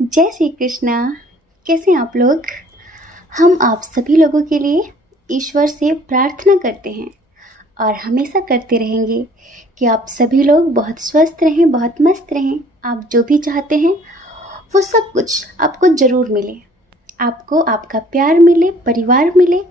जय श्री कृष्णा। कैसे हैं आप लोग? हम आप सभी लोगों के लिए ईश्वर से प्रार्थना करते हैं और हमेशा करते रहेंगे कि आप सभी लोग बहुत स्वस्थ रहें, बहुत मस्त रहें। आप जो भी चाहते हैं वो सब कुछ आपको ज़रूर मिले। आपको आपका प्यार मिले, परिवार मिले,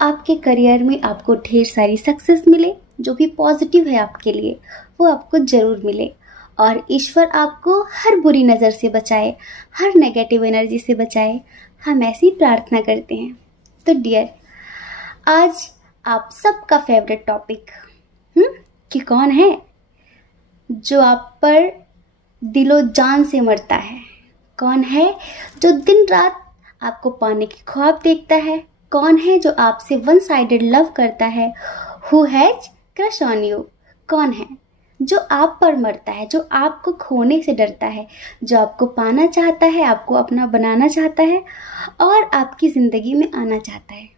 आपके करियर में आपको ढेर सारी सक्सेस मिले। जो भी पॉजिटिव है आपके लिए वो आपको ज़रूर मिले और ईश्वर आपको हर बुरी नज़र से बचाए, हर नेगेटिव एनर्जी से बचाए। हम ऐसी प्रार्थना करते हैं। तो डियर, आज आप सबका फेवरेट टॉपिक कि कौन है जो आप पर दिलो जान से मरता है, कौन है जो दिन रात आपको पाने के ख्वाब देखता है, कौन है जो आपसे वन साइडेड लव करता है, who has crush on you, कौन है जो आप पर मरता है, जो आपको खोने से डरता है, जो आपको पाना चाहता है, आपको अपना बनाना चाहता है और आपकी ज़िंदगी में आना चाहता है।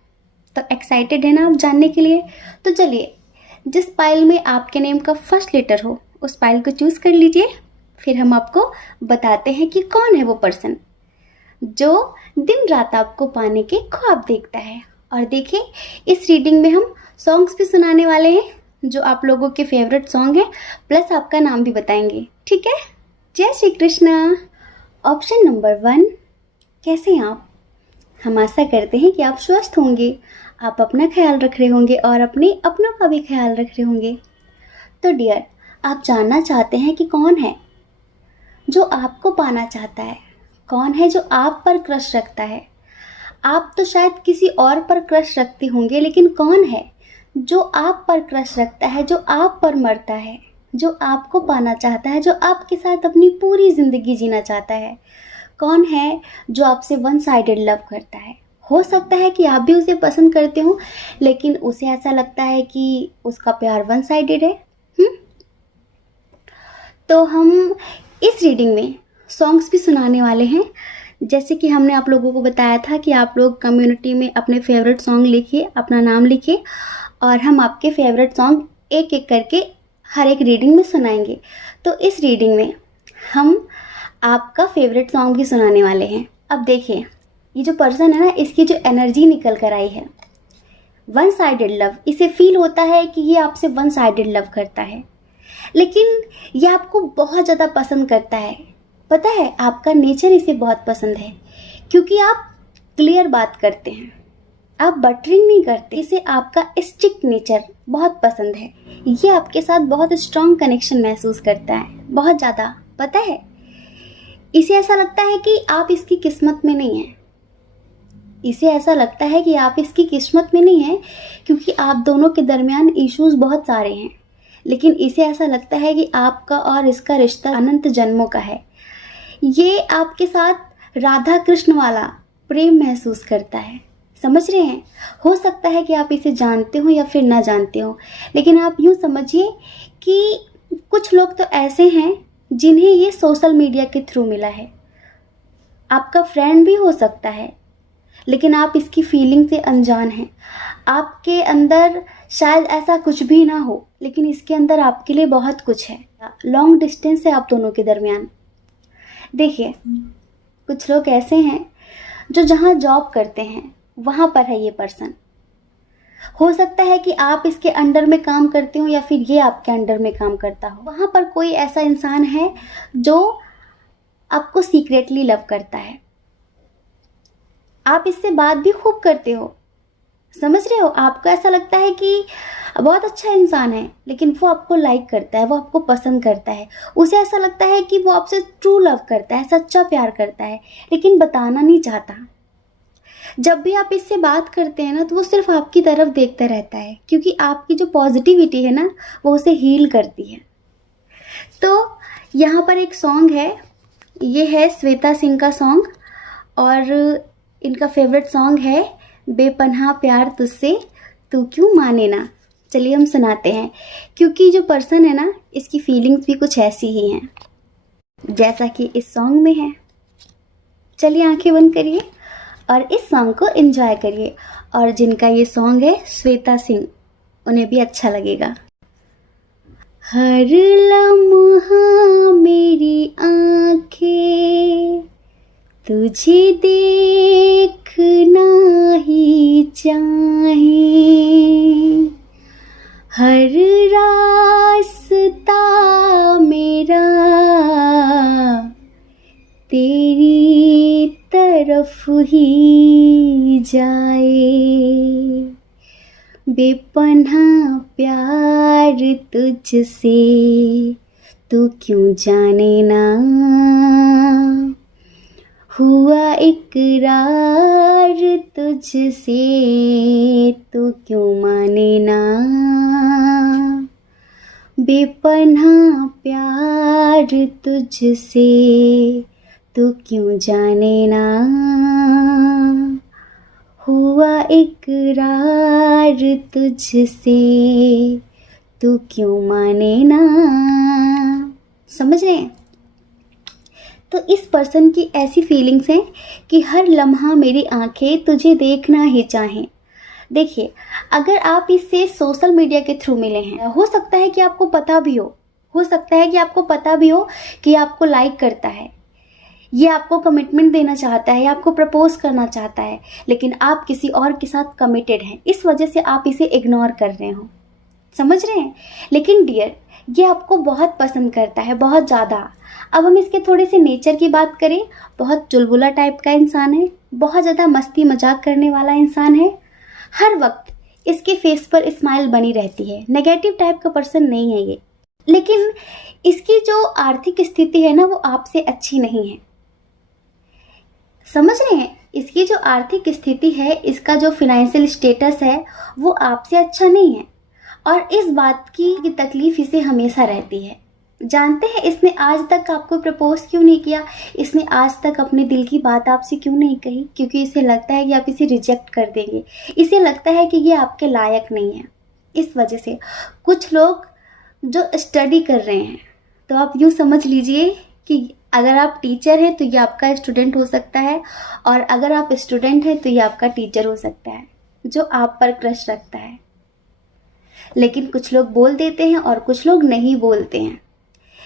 तो एक्साइटेड है ना आप जानने के लिए? तो चलिए, जिस पाइल में आपके नेम का फर्स्ट लेटर हो उस पाइल को चूज़ कर लीजिए। फिर हम आपको बताते हैं कि कौन है वो पर्सन जो दिन रात आपको पाने के ख्वाब देखता है। और देखिए, इस रीडिंग में हम सॉन्ग्स भी सुनाने वाले हैं जो आप लोगों के फेवरेट सॉन्ग हैं, प्लस आपका नाम भी बताएंगे। ठीक है? जय श्री कृष्णा। ऑप्शन नंबर 1, कैसे हैं आप? हम आशा करते हैं कि आप स्वस्थ होंगे, आप अपना ख्याल रख रहे होंगे और अपने अपनों का भी ख्याल रख रहे होंगे। तो डियर, आप जानना चाहते हैं कि कौन है जो आपको पाना चाहता है, कौन है जो आप पर क्रश रखता है। आप तो शायद किसी और पर क्रश रखते होंगे, लेकिन कौन है जो आप पर क्रश रखता है, जो आप पर मरता है, जो आपको पाना चाहता है, जो आपके साथ अपनी पूरी ज़िंदगी जीना चाहता है। कौन है जो आपसे वन साइडेड लव करता है। हो सकता है कि आप भी उसे पसंद करते हो, लेकिन उसे ऐसा लगता है कि उसका प्यार वन साइडेड है। तो हम इस रीडिंग में सॉन्ग्स भी सुनाने वाले हैं। जैसे कि हमने आप लोगों को बताया था कि आप लोग कम्युनिटी में अपने फेवरेट सॉन्ग लिखिए, अपना नाम लिखिए और हम आपके फेवरेट सॉन्ग एक एक करके हर एक रीडिंग में सुनाएंगे। तो इस रीडिंग में हम आपका फेवरेट सॉन्ग भी सुनाने वाले हैं। अब देखिए, ये जो पर्सन है ना, इसकी जो एनर्जी निकल कर आई है, वन साइडेड लव, इसे फील होता है कि ये आपसे वन साइडेड लव करता है, लेकिन ये आपको बहुत ज़्यादा पसंद करता है। पता है, आपका नेचर इसे बहुत पसंद है क्योंकि आप क्लियर बात करते हैं, आप बटरिंग नहीं करते। इसे आपका स्ट्रिक्ट नेचर बहुत पसंद है। ये आपके साथ बहुत स्ट्रॉन्ग कनेक्शन महसूस करता है, बहुत ज़्यादा। पता है, इसे ऐसा लगता है कि आप इसकी किस्मत में नहीं हैं। इसे ऐसा लगता है कि आप इसकी किस्मत में नहीं हैं क्योंकि आप दोनों के दरमियान इश्यूज बहुत सारे हैं, लेकिन इसे ऐसा लगता है कि आपका और इसका रिश्ता अनंत जन्मों का है। ये आपके साथ राधा कृष्ण वाला प्रेम महसूस करता है। समझ रहे हैं? हो सकता है कि आप इसे जानते हो या फिर ना जानते हो, लेकिन आप यूँ समझिए कि कुछ लोग तो ऐसे हैं जिन्हें ये सोशल मीडिया के थ्रू मिला है। आपका फ्रेंड भी हो सकता है, लेकिन आप इसकी फीलिंग से अनजान हैं। आपके अंदर शायद ऐसा कुछ भी ना हो, लेकिन इसके अंदर आपके लिए बहुत कुछ है। लॉन्ग डिस्टेंस है आप दोनों के दरमियान। देखिए, कुछ लोग ऐसे हैं जो जहाँ जॉब करते हैं वहाँ पर है ये पर्सन। हो सकता है कि आप इसके अंडर में काम करते हो या फिर ये आपके अंडर में काम करता हो। वहाँ पर कोई ऐसा इंसान है जो आपको सीक्रेटली लव करता है। आप इससे बात भी खूब करते हो, समझ रहे हो? आपको ऐसा लगता है कि बहुत अच्छा इंसान है, लेकिन वो आपको लाइक करता है, वो आपको पसंद करता है। उसे ऐसा लगता है कि वो आपसे ट्रू लव करता है, सच्चा प्यार करता है, लेकिन बताना नहीं चाहता। जब भी आप इससे बात करते हैं ना, तो वो सिर्फ आपकी तरफ देखता रहता है क्योंकि आपकी जो पॉजिटिविटी है ना, वो उसे हील करती है। तो यहाँ पर एक सॉन्ग है, ये है श्वेता सिंह का सॉन्ग और इनका फेवरेट सॉन्ग है बेपनाह प्यार तुझसे तू क्यों माने ना। चलिए हम सुनाते हैं, क्योंकि जो पर्सन है ना, इसकी फीलिंग्स भी कुछ ऐसी ही हैं जैसा कि इस सॉन्ग में है। चलिए आंखें बंद करिए और इस सॉन्ग को एंजॉय करिए। और जिनका ये सॉन्ग है श्वेता सिंह, उन्हें भी अच्छा लगेगा। हर लम्हा मेरी आंखें तुझे देखना ही चाहे, हर रास्ता मेरा तेरी तरफ ही जाए। बेपनाह प्यार तुझसे तू क्यों जाने ना, हुआ इकरार तुझसे तू क्यों माने ना। बेपनाह प्यार तुझसे तू क्यों जाने ना, हुआ इकरार तुझसे तू क्यों माने ना। समझ रहे हैं? तो इस पर्सन की ऐसी फीलिंग्स हैं कि हर लम्हा मेरी आंखें तुझे देखना ही चाहें। देखिए, अगर आप इससे सोशल मीडिया के थ्रू मिले हैं, हो सकता है कि आपको पता भी हो सकता है कि आपको पता भी हो कि आपको लाइक करता है, ये आपको कमिटमेंट देना चाहता है या आपको प्रपोज करना चाहता है, लेकिन आप किसी और के साथ कमिटेड हैं, इस वजह से आप इसे इग्नोर कर रहे हो। समझ रहे हैं? लेकिन डियर, ये आपको बहुत पसंद करता है, बहुत ज़्यादा। अब हम इसके थोड़े से नेचर की बात करें, बहुत चुलबुला टाइप का इंसान है, बहुत ज़्यादा मस्ती मजाक करने वाला इंसान है, हर वक्त इसके फेस पर स्माइल बनी रहती है, नेगेटिव टाइप का पर्सन नहीं है ये। लेकिन इसकी जो आर्थिक स्थिति है ना, वो आपसे अच्छी नहीं है। समझ रहे हैं? इसकी जो आर्थिक स्थिति है, इसका जो फाइनेंशियल स्टेटस है, वो आपसे अच्छा नहीं है, और इस बात की तकलीफ इसे हमेशा रहती है। जानते हैं इसने आज तक आपको प्रपोज क्यों नहीं किया? इसने आज तक अपने दिल की बात आपसे क्यों नहीं कही? क्योंकि इसे लगता है कि आप इसे रिजेक्ट कर देंगे, इसे लगता है कि ये आपके लायक नहीं है। इस वजह से कुछ लोग जो स्टडी कर रहे हैं, तो आप यूँ समझ लीजिए कि अगर आप टीचर हैं तो ये आपका स्टूडेंट हो सकता है, और अगर आप स्टूडेंट हैं तो ये आपका टीचर हो सकता है जो आप पर क्रश रखता है। लेकिन कुछ लोग बोल देते हैं और कुछ लोग नहीं बोलते हैं।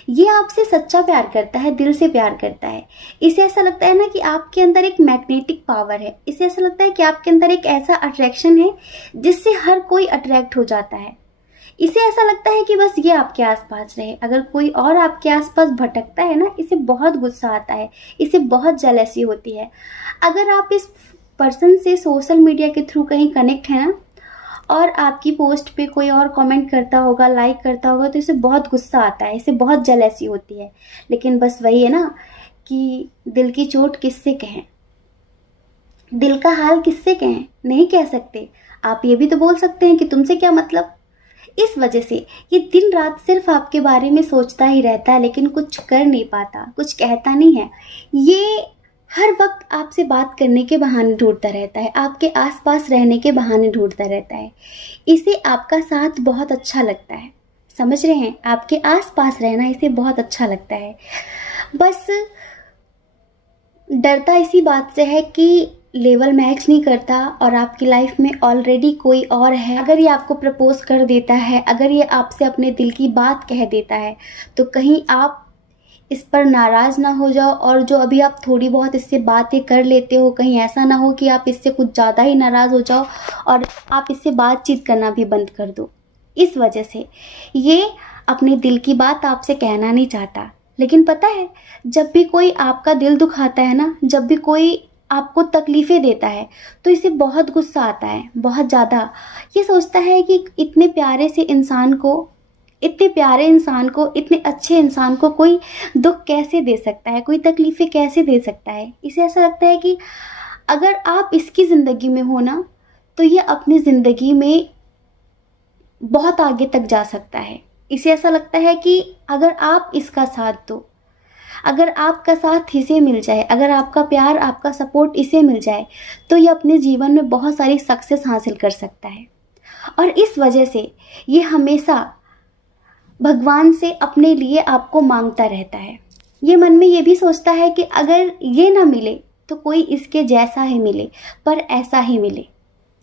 ये आपसे सच्चा प्यार करता है, दिल से प्यार करता है। इसे ऐसा लगता है ना कि आपके अंदर एक मैग्नेटिक पावर है, इसे ऐसा लगता है कि आपके अंदर एक ऐसा अट्रैक्शन है जिससे हर कोई अट्रैक्ट हो जाता है। इसे ऐसा लगता है कि बस ये आपके आसपास रहे, अगर कोई और आपके आसपास भटकता है ना, इसे बहुत गुस्सा आता है, इसे बहुत जेलसी होती है। अगर आप इस पर्सन से सोशल मीडिया के थ्रू कहीं कनेक्ट है ना, और आपकी पोस्ट पे कोई और कमेंट करता होगा, लाइक करता होगा, तो इसे बहुत गुस्सा आता है, इसे बहुत जेलसी होती है। लेकिन बस वही है ना कि दिल की चोट किससे कहें, दिल का हाल किससे कहें, नहीं कह सकते। आप ये भी तो बोल सकते हैं कि तुमसे क्या मतलब। इस वजह से ये दिन रात सिर्फ आपके बारे में सोचता ही रहता है, लेकिन कुछ कर नहीं पाता, कुछ कहता नहीं है। ये हर वक्त आपसे बात करने के बहाने ढूंढता रहता है, आपके आसपास रहने के बहाने ढूंढता रहता है। इसे आपका साथ बहुत अच्छा लगता है। समझ रहे हैं? आपके आसपास रहना इसे बहुत अच्छा लगता है। बस डरता इसी बात से है कि लेवल मैच नहीं करता और आपकी लाइफ में ऑलरेडी कोई और है। अगर ये आपको प्रपोज कर देता है, अगर ये आपसे अपने दिल की बात कह देता है, तो कहीं आप इस पर नाराज़ ना हो जाओ, और जो अभी आप थोड़ी बहुत इससे बातें कर लेते हो, कहीं ऐसा ना हो कि आप इससे कुछ ज़्यादा ही नाराज़ हो जाओ और आप इससे बातचीत करना भी बंद कर दो। इस वजह से ये अपने दिल की बात आपसे कहना नहीं चाहता। लेकिन पता है, जब भी कोई आपका दिल दुखाता है ना, जब भी कोई आपको तकलीफ़ें देता है, तो इसे बहुत गुस्सा आता है, बहुत ज़्यादा। ये सोचता है कि इतने प्यारे इंसान को, इतने अच्छे इंसान को कोई दुख कैसे दे सकता है, कोई तकलीफ़ें कैसे दे सकता है। इसे ऐसा लगता है कि अगर आप इसकी ज़िंदगी में हो ना, तो ये अपनी ज़िंदगी में बहुत आगे तक जा सकता है। इसे ऐसा लगता है कि अगर आप इसका साथ दो, अगर आपका साथ इसे मिल जाए, अगर आपका प्यार, आपका सपोर्ट इसे मिल जाए, तो ये अपने जीवन में बहुत सारी सक्सेस हासिल कर सकता है। और इस वजह से ये हमेशा भगवान से अपने लिए आपको मांगता रहता है। ये मन में ये भी सोचता है कि अगर ये ना मिले तो कोई इसके जैसा ही मिले, पर ऐसा ही मिले।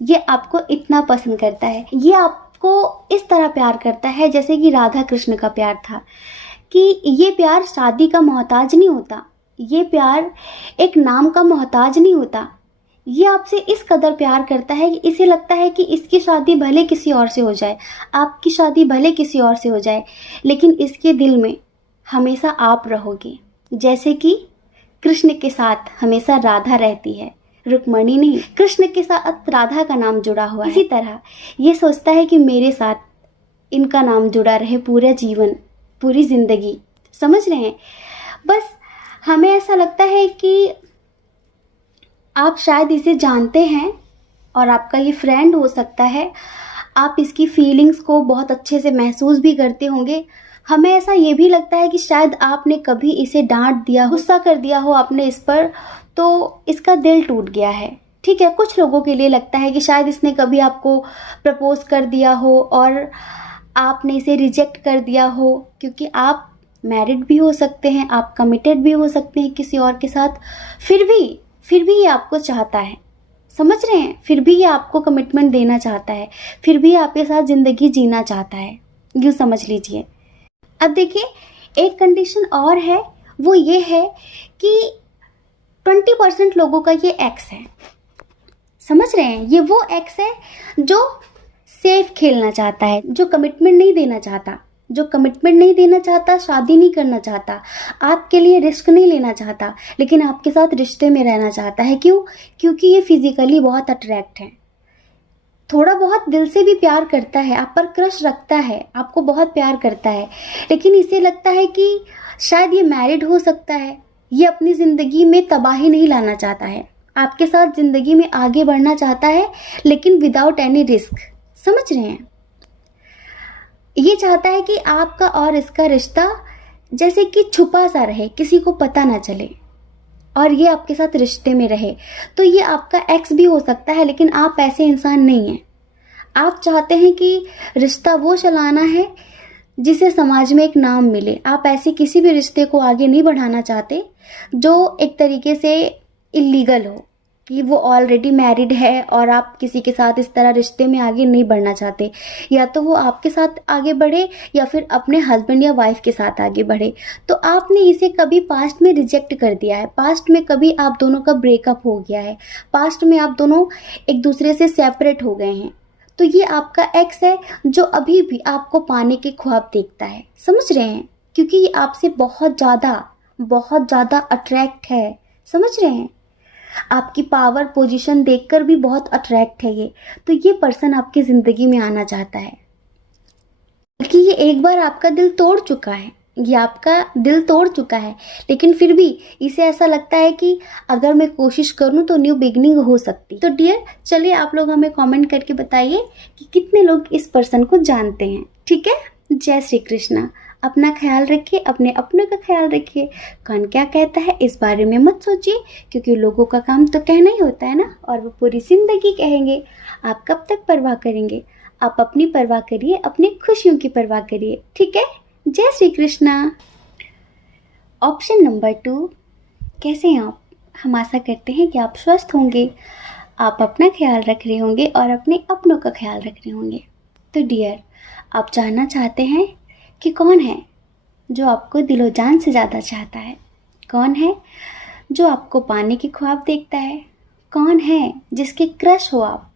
ये आपको इतना पसंद करता है, ये आपको इस तरह प्यार करता है जैसे कि राधा कृष्ण का प्यार था, कि ये प्यार शादी का मोहताज नहीं होता, ये प्यार एक नाम का मोहताज नहीं होता। ये आपसे इस कदर प्यार करता है कि इसे लगता है कि इसकी शादी भले किसी और से हो जाए, आपकी शादी भले किसी और से हो जाए, लेकिन इसके दिल में हमेशा आप रहोगे। जैसे कि कृष्ण के साथ हमेशा राधा रहती है, रुक्मणी नहीं, कृष्ण के साथ राधा का नाम जुड़ा हुआ है। इसी तरह ये सोचता है कि मेरे साथ इनका नाम जुड़ा रहे पूरा जीवन, पूरी जिंदगी। समझ रहे हैं? बस हमें ऐसा लगता है कि आप शायद इसे जानते हैं और आपका ये फ्रेंड हो सकता है, आप इसकी फीलिंग्स को बहुत अच्छे से महसूस भी करते होंगे। हमें ऐसा ये भी लगता है कि शायद आपने कभी इसे डांट दिया, गुस्सा कर दिया हो आपने इस पर, तो इसका दिल टूट गया है। ठीक है, कुछ लोगों के लिए लगता है कि शायद इसने कभी आपको प्रपोज कर दिया हो और आपने इसे रिजेक्ट कर दिया हो, क्योंकि आप मैरिड भी हो सकते हैं, आप कमिटेड भी हो सकते हैं किसी और के साथ, फिर भी ये आपको चाहता है। समझ रहे हैं? फिर भी ये आपको कमिटमेंट देना चाहता है, फिर भी आपके साथ ज़िंदगी जीना चाहता है, यूँ समझ लीजिए। अब देखिए, एक कंडीशन और है, वो ये है कि 20% लोगों का ये एक्स है। समझ रहे हैं? ये वो एक्स है जो सेफ खेलना चाहता है, जो कमिटमेंट नहीं देना चाहता, शादी नहीं करना चाहता, आपके लिए रिस्क नहीं लेना चाहता, लेकिन आपके साथ रिश्ते में रहना चाहता है। क्यों? क्योंकि ये फिजिकली बहुत अट्रैक्ट है, थोड़ा बहुत दिल से भी प्यार करता है, आप पर क्रश रखता है, आपको बहुत प्यार करता है, लेकिन इसे लगता है कि शायद ये मैरिड हो सकता है, ये अपनी ज़िंदगी में तबाही नहीं लाना चाहता है, आपके साथ ज़िंदगी में आगे बढ़ना चाहता है, लेकिन विदाउट एनी रिस्क। समझ रहे हैं? ये चाहता है कि आपका और इसका रिश्ता जैसे कि छुपा सा रहे, किसी को पता ना चले, और ये आपके साथ रिश्ते में रहे। तो ये आपका एक्स भी हो सकता है, लेकिन आप ऐसे इंसान नहीं हैं। आप चाहते हैं कि रिश्ता वो चलाना है जिसे समाज में एक नाम मिले। आप ऐसे किसी भी रिश्ते को आगे नहीं बढ़ाना चाहते जो एक तरीके से इलीगल हो, कि वो ऑलरेडी मैरिड है और आप किसी के साथ इस तरह रिश्ते में आगे नहीं बढ़ना चाहते, या तो वो आपके साथ आगे बढ़े या फिर अपने हस्बैंड या वाइफ के साथ आगे बढ़े। तो आपने इसे कभी पास्ट में रिजेक्ट कर दिया है, पास्ट में कभी आप दोनों का ब्रेकअप हो गया है, पास्ट में आप दोनों एक दूसरे से सेपरेट हो गए हैं। तो ये आपका एक्स है जो अभी भी आपको पाने के ख्वाब देखता है। समझ रहे हैं? क्योंकि ये आपसे बहुत ज़्यादा अट्रैक्ट है। समझ रहे हैं? आपकी पावर पोजीशन देखकर भी बहुत अट्रैक्ट है ये। तो ये पर्सन आपकी ज़िंदगी में आना चाहता है, बल्कि ये एक बार आपका दिल तोड़ चुका है, लेकिन फिर भी इसे ऐसा लगता है कि अगर मैं कोशिश करूं तो न्यू बिगनिंग हो सकती। तो डियर, चलिए आप लोग हमें कमेंट करके बताइए कि कितने लोग इस पर्सन को जानते हैं। ठीक है? जय श्री कृष्णा। अपना ख्याल रखिए, अपने अपनों का ख्याल रखिए। कौन क्या कहता है इस बारे में मत सोचिए, क्योंकि लोगों का काम तो कहना ही होता है ना, और वो पूरी जिंदगी कहेंगे। आप कब तक परवाह करेंगे? आप अपनी परवाह करिए, अपनी खुशियों की परवाह करिए। ठीक है? जय श्री कृष्णा। ऑप्शन नंबर 2, कैसे हैं आप? हम आशा करते हैं कि आप स्वस्थ होंगे, आप अपना ख्याल रख रहे होंगे और अपने अपनों का ख्याल रख रहे होंगे। तो डियर, आप जानना चाहते हैं कि कौन है जो आपको दिलो जान से ज़्यादा चाहता है? कौन है जो आपको पाने के ख्वाब देखता है? कौन है जिसके क्रश हो आप?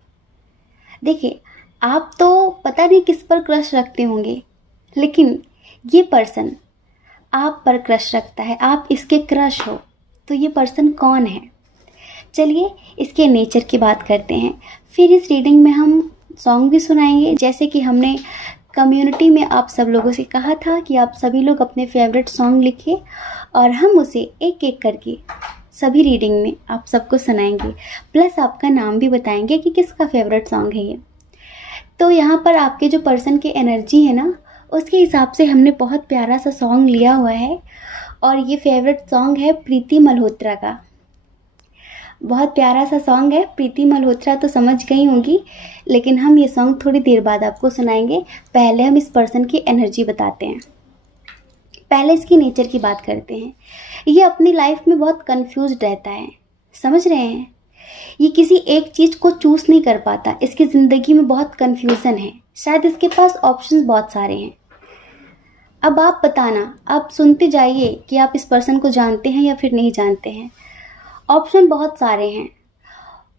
देखिए, आप तो पता नहीं किस पर क्रश रखते होंगे, लेकिन ये पर्सन आप पर क्रश रखता है, आप इसके क्रश हो। तो ये पर्सन कौन है? चलिए इसके नेचर की बात करते हैं, फिर इस रीडिंग में हम सॉन्ग भी सुनाएंगे। जैसे कि हमने कम्युनिटी में आप सब लोगों से कहा था कि आप सभी लोग अपने फेवरेट सॉन्ग लिखिए, और हम उसे एक एक करके सभी रीडिंग में आप सबको सुनाएंगे, प्लस आपका नाम भी बताएंगे कि किसका फेवरेट सॉन्ग है ये। तो यहाँ पर आपके जो पर्सन की एनर्जी है ना, उसके हिसाब से हमने बहुत प्यारा सा सॉन्ग लिया हुआ है, और ये फेवरेट सॉन्ग है प्रीति मल्होत्रा का। बहुत प्यारा सा सॉन्ग है। प्रीति मल्होत्रा तो समझ गई होंगी, लेकिन हम ये सॉन्ग थोड़ी देर बाद आपको सुनाएंगे। पहले हम इस पर्सन की एनर्जी बताते हैं, पहले इसकी नेचर की बात करते हैं। ये अपनी लाइफ में बहुत कंफ्यूज रहता है। समझ रहे हैं? ये किसी एक चीज़ को चूज़ नहीं कर पाता, इसकी ज़िंदगी में बहुत कन्फ्यूज़न है। शायद इसके पास ऑप्शंस बहुत सारे हैं। अब आप बताना, आप सुनते जाइए कि आप इस पर्सन को जानते हैं या फिर नहीं जानते हैं। ऑप्शन बहुत सारे हैं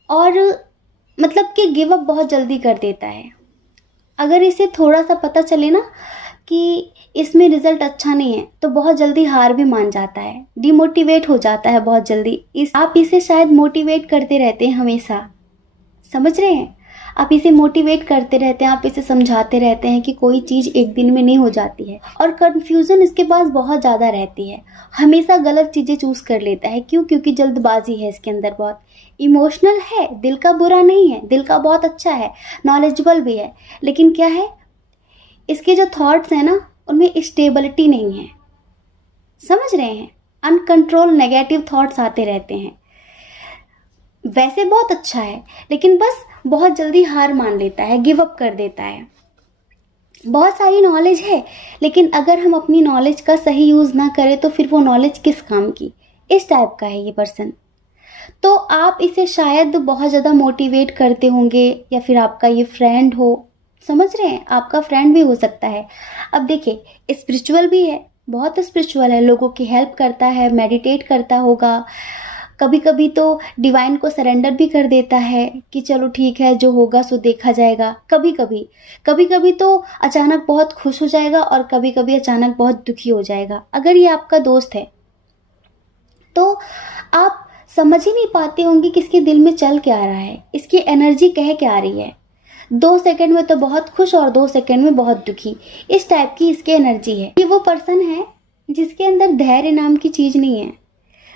और मतलब कि गिव अप बहुत जल्दी कर देता है। अगर इसे थोड़ा सा पता चले ना कि इसमें रिजल्ट अच्छा नहीं है तो बहुत जल्दी हार भी मान जाता है, डिमोटिवेट हो जाता है बहुत जल्दी। आप इसे शायद मोटिवेट करते रहते हैं हमेशा, समझ रहे हैं? आप इसे मोटिवेट करते रहते हैं, आप इसे समझाते रहते हैं कि कोई चीज़ एक दिन में नहीं हो जाती है। और कन्फ्यूज़न इसके पास बहुत ज़्यादा रहती है, हमेशा गलत चीज़ें चूज़ कर लेता है। क्यों? क्योंकि जल्दबाजी है इसके अंदर बहुत। इमोशनल है, दिल का बुरा नहीं है, दिल का बहुत अच्छा है, नॉलेजेबल भी है, लेकिन क्या है, इसके जो थॉट्स हैं ना उनमें स्टेबिलिटी नहीं है। समझ रहे हैं? अनकंट्रोल नेगेटिव थॉट्स आते रहते हैं। वैसे बहुत अच्छा है, लेकिन बस बहुत जल्दी हार मान लेता है, गिव अप कर देता है। बहुत सारी नॉलेज है, लेकिन अगर हम अपनी नॉलेज का सही यूज़ ना करें तो फिर वो नॉलेज किस काम की? इस टाइप का है ये पर्सन। तो आप इसे शायद बहुत ज़्यादा मोटिवेट करते होंगे, या फिर आपका ये फ्रेंड हो, समझ रहे हैं? आपका फ्रेंड भी हो सकता है। अब देखिए, स्पिरिचुअल भी है, बहुत स्पिरिचुअल है, लोगों की हेल्प करता है, मेडिटेट करता होगा, कभी कभी तो डिवाइन को सरेंडर भी कर देता है कि चलो ठीक है, जो होगा सो देखा जाएगा। कभी कभी तो अचानक बहुत खुश हो जाएगा और कभी कभी अचानक बहुत दुखी हो जाएगा। अगर ये आपका दोस्त है तो आप समझ ही नहीं पाते होंगे कि इसके दिल में चल क्या रहा है, इसकी एनर्जी कह क्या आ रही है। 2 सेकंड में तो बहुत खुश और 2 सेकंड में बहुत दुखी, इस टाइप की इसकी एनर्जी है। ये वो पर्सन है जिसके अंदर धैर्य नाम की चीज़ नहीं है,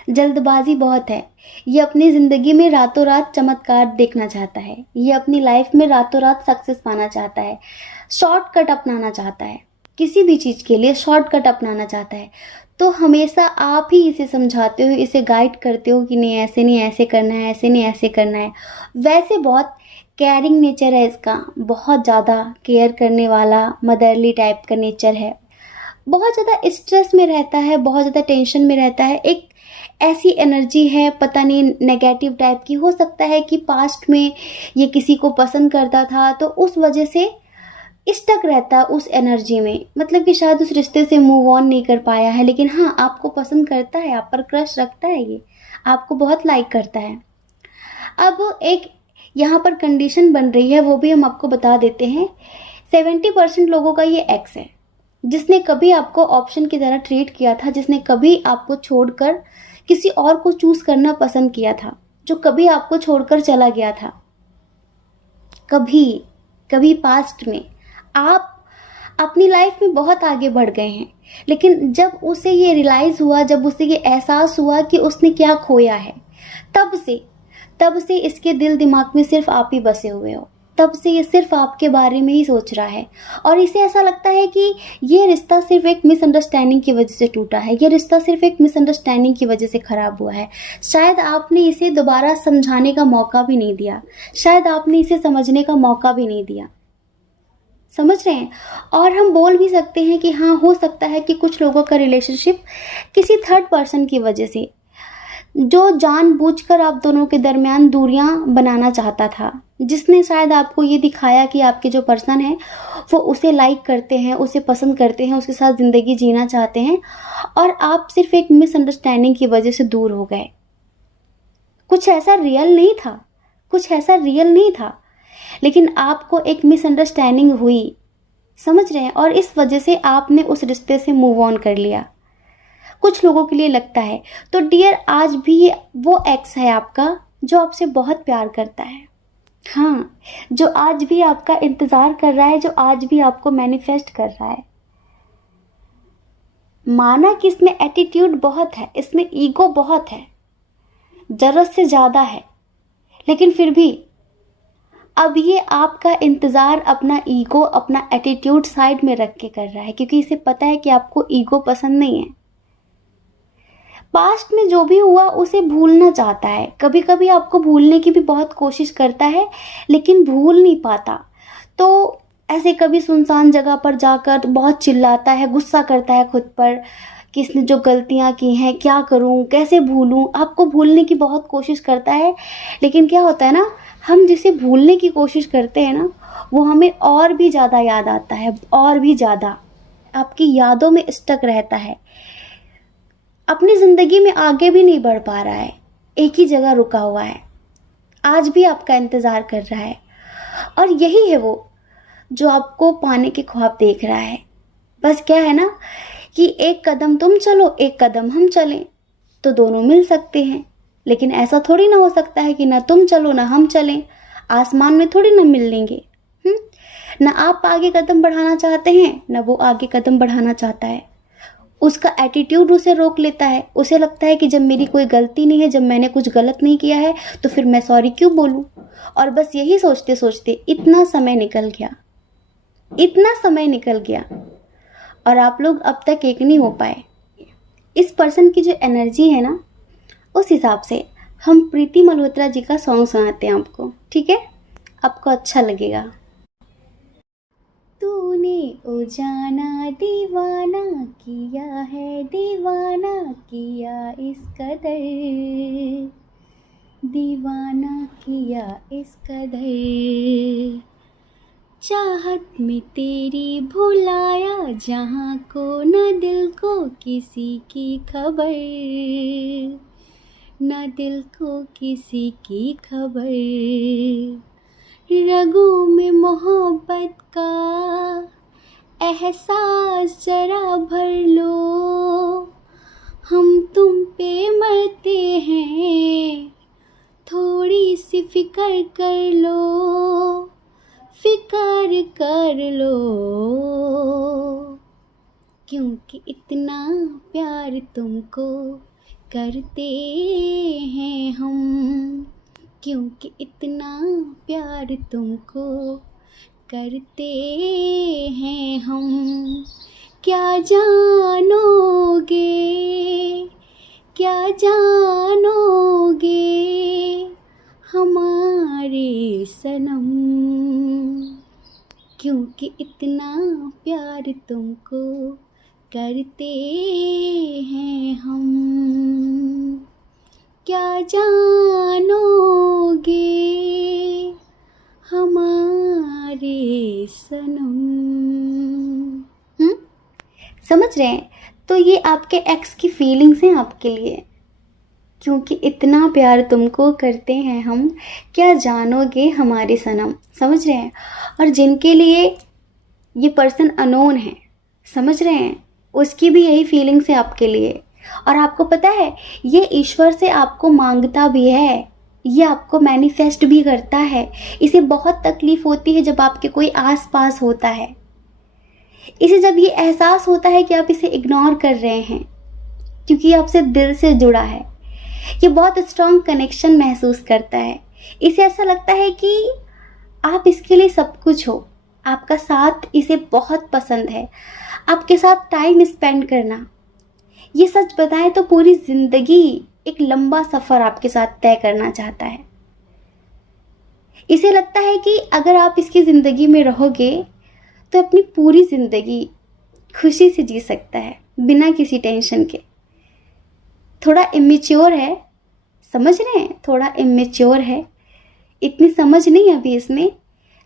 जल्दबाजी बहुत है। ये अपनी ज़िंदगी में रातों रात चमत्कार देखना चाहता है, ये अपनी लाइफ में रातों रात सक्सेस पाना चाहता है, शॉर्टकट अपनाना चाहता है, किसी भी चीज़ के लिए शॉर्टकट अपनाना चाहता है। तो हमेशा आप ही इसे समझाते हो, इसे गाइड करते हो कि नहीं ऐसे नहीं ऐसे करना है, ऐसे नहीं ऐसे करना है। वैसे बहुत केयरिंग नेचर है इसका, बहुत ज़्यादा केयर करने वाला मदरली टाइप का नेचर है। बहुत ज़्यादा स्ट्रेस में रहता है, बहुत ज़्यादा टेंशन में रहता है। एक ऐसी एनर्जी है, पता नहीं नेगेटिव टाइप की। हो सकता है कि पास्ट में ये किसी को पसंद करता था तो उस वजह से स्टक रहता है उस एनर्जी में, मतलब कि शायद उस रिश्ते से मूव ऑन नहीं कर पाया है। लेकिन हाँ, आपको पसंद करता है, आप पर क्रश रखता है, ये आपको बहुत लाइक करता है। अब एक यहाँ पर कंडीशन बन रही है, वो भी हम आपको बता देते हैं। 70% लोगों का ये एक्स है, जिसने कभी आपको ऑप्शन की तरह ट्रीट किया था, जिसने कभी आपको छोड़कर किसी और को चूज करना पसंद किया था, जो कभी आपको छोड़कर चला गया था। कभी कभी पास्ट में आप अपनी लाइफ में बहुत आगे बढ़ गए हैं, लेकिन जब उसे ये रियलाइज हुआ, जब उसे ये एहसास हुआ कि उसने क्या खोया है, तब से इसके दिल दिमाग में सिर्फ आप ही बसे हुए हो। तब से ये सिर्फ आपके बारे में ही सोच रहा है और इसे ऐसा लगता है कि ये रिश्ता सिर्फ एक मिसअंडरस्टैंडिंग की वजह से टूटा है, ये रिश्ता सिर्फ एक मिसअंडरस्टैंडिंग की वजह से खराब हुआ है। शायद आपने इसे दोबारा समझाने का मौका भी नहीं दिया, शायद आपने इसे समझने का मौका भी नहीं दिया। समझ रहे हैं? और हम बोल भी सकते हैं कि हाँ, हो सकता है कि कुछ लोगों का रिलेशनशिप किसी थर्ड पर्सन की वजह से, जो जानबूझकर आप दोनों के दरमियान दूरियां बनाना चाहता था, जिसने शायद आपको ये दिखाया कि आपके जो पर्सन है वो उसे लाइक करते हैं, उसे पसंद करते हैं, उसके साथ ज़िंदगी जीना चाहते हैं, और आप सिर्फ एक मिसअंडरस्टैंडिंग की वजह से दूर हो गए। कुछ ऐसा रियल नहीं था, कुछ ऐसा रियल नहीं था, लेकिन आपको एक मिसअंडरस्टैंडिंग हुई, समझ रहे हैं, और इस वजह से आपने उस रिश्ते से मूव ऑन कर लिया। कुछ लोगों के लिए लगता है। तो डियर, आज भी वो एक्स है आपका जो आपसे बहुत प्यार करता है, हाँ, जो आज भी आपका इंतज़ार कर रहा है, जो आज भी आपको मैनिफेस्ट कर रहा है। माना कि इसमें एटीट्यूड बहुत है, इसमें ईगो बहुत है, ज़रूरत से ज़्यादा है, लेकिन फिर भी अब ये आपका इंतज़ार अपना ईगो, अपना एटीट्यूड साइड में रख के कर रहा है, क्योंकि इसे पता है कि आपको ईगो पसंद नहीं है। पास्ट में जो भी हुआ उसे भूलना चाहता है, कभी कभी आपको भूलने की भी बहुत कोशिश करता है, लेकिन भूल नहीं पाता। तो ऐसे कभी सुनसान जगह पर जाकर बहुत चिल्लाता है, गुस्सा करता है खुद पर कि इसने जो गलतियां की हैं, क्या करूं, कैसे भूलूं। आपको भूलने की बहुत कोशिश करता है, लेकिन क्या होता है ना, हम जिसे भूलने की कोशिश करते हैं ना, वो हमें और भी ज़्यादा याद आता है, और भी ज़्यादा। आपकी यादों में स्टक रहता है, अपनी ज़िंदगी में आगे भी नहीं बढ़ पा रहा है, एक ही जगह रुका हुआ है, आज भी आपका इंतज़ार कर रहा है। और यही है वो जो आपको पाने के ख्वाब देख रहा है। बस क्या है ना कि एक कदम तुम चलो, एक कदम हम चलें, तो दोनों मिल सकते हैं। लेकिन ऐसा थोड़ी ना हो सकता है कि ना तुम चलो ना हम चलें, आसमान में थोड़ी ना मिल लेंगे। ना आप आगे कदम बढ़ाना चाहते हैं, ना वो आगे कदम बढ़ाना चाहता है। उसका एटीट्यूड उसे रोक लेता है। उसे लगता है कि जब मेरी कोई गलती नहीं है, जब मैंने कुछ गलत नहीं किया है, तो फिर मैं सॉरी क्यों बोलूं। और बस यही सोचते सोचते इतना समय निकल गया, इतना समय निकल गया, और आप लोग अब तक एक नहीं हो पाए। इस पर्सन की जो एनर्जी है ना, उस हिसाब से हम प्रीति मल्होत्रा जी का सॉन्ग सुनाते हैं आपको, ठीक है? आपको अच्छा लगेगा। तूने ओ जाना दीवाना किया है, दीवाना किया इस कदर, दीवाना किया इस कदर, चाहत में तेरी भुलाया जहाँ को न दिल को किसी की खबर, न दिल को किसी की खबर, रगों में मोहब्बत का एहसास जरा भर लो, हम तुम पे मरते हैं, थोड़ी सी फिक्र कर लो, फिक्र कर लो, क्योंकि इतना प्यार तुमको करते हैं हम, क्योंकि इतना प्यार तुमको करते हैं हम। क्या जानोगे, क्या जानोगे हमारे सनम, क्योंकि इतना प्यार तुमको करते हैं हम। क्या जानोगे हमारे सनम। समझ रहे हैं? तो ये आपके एक्स की फीलिंग्स हैं आपके लिए, क्योंकि इतना प्यार तुमको करते हैं हम, क्या जानोगे हमारे सनम। समझ रहे हैं? और जिनके लिए ये पर्सन अनोन है, समझ रहे हैं, उसकी भी यही फीलिंग्स है आपके लिए। और आपको पता है, ये ईश्वर से आपको मांगता भी है, ये आपको मैनिफेस्ट भी करता है। इसे बहुत तकलीफ होती है जब आपके कोई आस पास होता है। इसे जब ये एहसास होता है कि आप इसे इग्नोर कर रहे हैं, क्योंकि आपसे दिल से जुड़ा है, ये बहुत स्ट्रॉन्ग कनेक्शन महसूस करता है। इसे ऐसा लगता है कि आप इसके लिए सब कुछ हो, आपका साथ इसे बहुत पसंद है, आपके साथ टाइम स्पेंड करना। ये सच बताएं तो पूरी जिंदगी एक लंबा सफर आपके साथ तय करना चाहता है। इसे लगता है कि अगर आप इसकी जिंदगी में रहोगे तो अपनी पूरी जिंदगी खुशी से जी सकता है, बिना किसी टेंशन के। थोड़ा इमेच्योर है, समझ रहे हैं? थोड़ा इमेच्योर है, इतनी समझ नहीं अभी इसमें,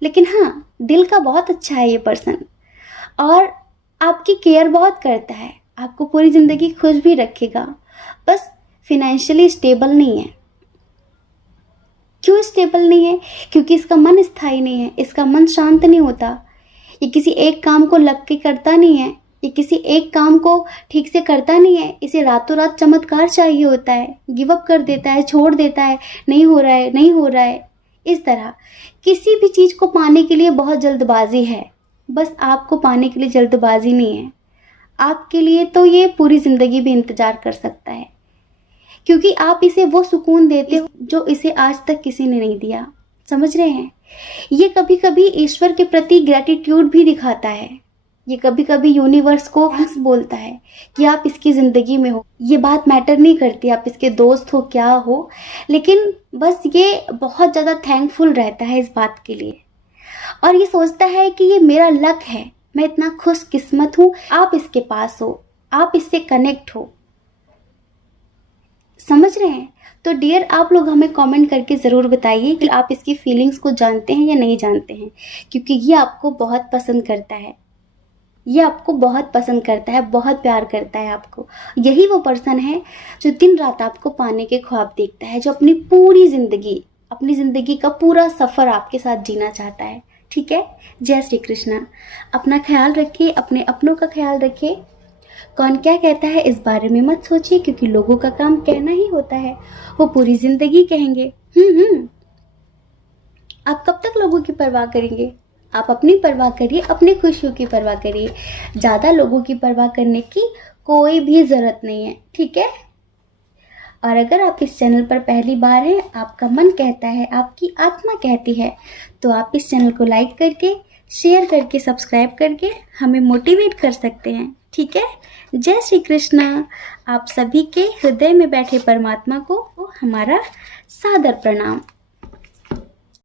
लेकिन हाँ, दिल का बहुत अच्छा है ये पर्सन, और आपकी केयर बहुत करता है, आपको पूरी जिंदगी खुश भी रखेगा। बस फाइनेंशियली स्टेबल नहीं है। क्यों स्टेबल नहीं है? क्योंकि इसका मन स्थायी नहीं है, इसका मन शांत नहीं होता। ये किसी एक काम को लग के करता नहीं है, ये किसी एक काम को ठीक से करता नहीं है। इसे रातों रात चमत्कार चाहिए होता है, गिव अप कर देता है, छोड़ देता है, नहीं हो रहा है, नहीं हो रहा है। इस तरह किसी भी चीज़ को पाने के लिए बहुत जल्दबाजी है, बस आपको पाने के लिए जल्दबाजी नहीं है। आपके लिए तो ये पूरी ज़िंदगी भी इंतज़ार कर सकता है, क्योंकि आप इसे वो सुकून देते हो जो इसे आज तक किसी ने नहीं दिया। समझ रहे हैं? ये कभी कभी ईश्वर के प्रति ग्रेटिट्यूड भी दिखाता है। ये कभी कभी यूनिवर्स को थैंक्स बोलता है कि आप इसकी ज़िंदगी में हो। ये बात मैटर नहीं करती आप इसके दोस्त हो क्या हो, लेकिन बस ये बहुत ज़्यादा थैंकफुल रहता है इस बात के लिए, और ये सोचता है कि ये मेरा लक है, मैं इतना खुशकिस्मत हूँ, आप इसके पास हो, आप इससे कनेक्ट हो। समझ रहे हैं? तो डियर, आप लोग हमें कमेंट करके ज़रूर बताइए कि आप इसकी फीलिंग्स को जानते हैं या नहीं जानते हैं, क्योंकि ये आपको बहुत पसंद करता है। ये आपको बहुत पसंद करता है, बहुत प्यार करता है आपको। यही वो पर्सन है जो दिन रात आपको पाने के ख्वाब देखता है, जो अपनी ज़िंदगी का पूरा सफ़र आपके साथ जीना चाहता है। ठीक है। जय श्री कृष्णा। अपना ख्याल रखिए, अपने अपनों का ख्याल रखिए। कौन क्या कहता है इस बारे में मत सोचिए, क्योंकि लोगों का काम कहना ही होता है, वो पूरी ज़िंदगी कहेंगे। आप कब तक लोगों की परवाह करेंगे? आप अपनी परवाह करिए, अपनी खुशियों की परवाह करिए। ज़्यादा लोगों की परवाह करने की कोई भी ज़रूरत नहीं है। ठीक है। और अगर आप इस चैनल पर पहली बार हैं, आपका मन कहता है, आपकी आत्मा कहती है, तो आप इस चैनल को लाइक करके, शेयर करके, सब्सक्राइब करके हमें मोटिवेट कर सकते हैं। ठीक है। जय श्री कृष्णा। आप सभी के हृदय में बैठे परमात्मा को हमारा सादर प्रणाम।